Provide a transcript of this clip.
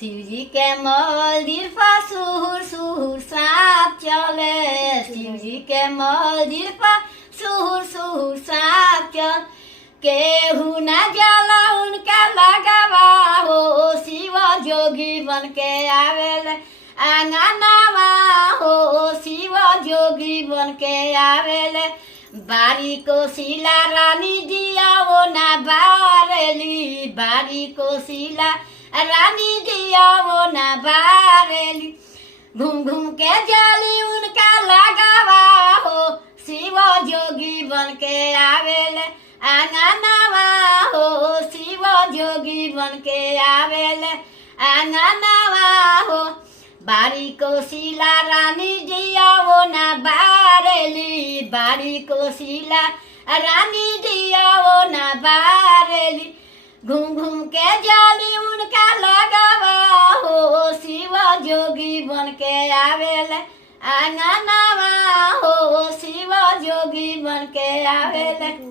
शिव जी के मंदिर पर सुहुर सुहुर सांप चले। शिव जी के मंदिर पर सुहुर सुहुर सांप चल। केहू न जाला उनका लगावा हो। शिव जोगी बन के आवेले आंगनवा हो। शिव जोगी बन के आवेले बारी को शिला रानी दिया वो ना बारेली। बारी को शिला रानी दिया वो ना बारेली। घूम घूम के जाली उनका लगावा हो। शिव जोगी बन के आवेले आंगनवा हो। शिव जोगी बन के आवेले आंगनवा हो। बारी को शिला रानी दिया वो ना बारेली। बारी को शिला रानी दिया वो ना बारेली। घूम घूम के जाली उनका लगावा हो। शिव जोगी बन के आवेले आंगनवा हो। शिव जोगी बन के आवेले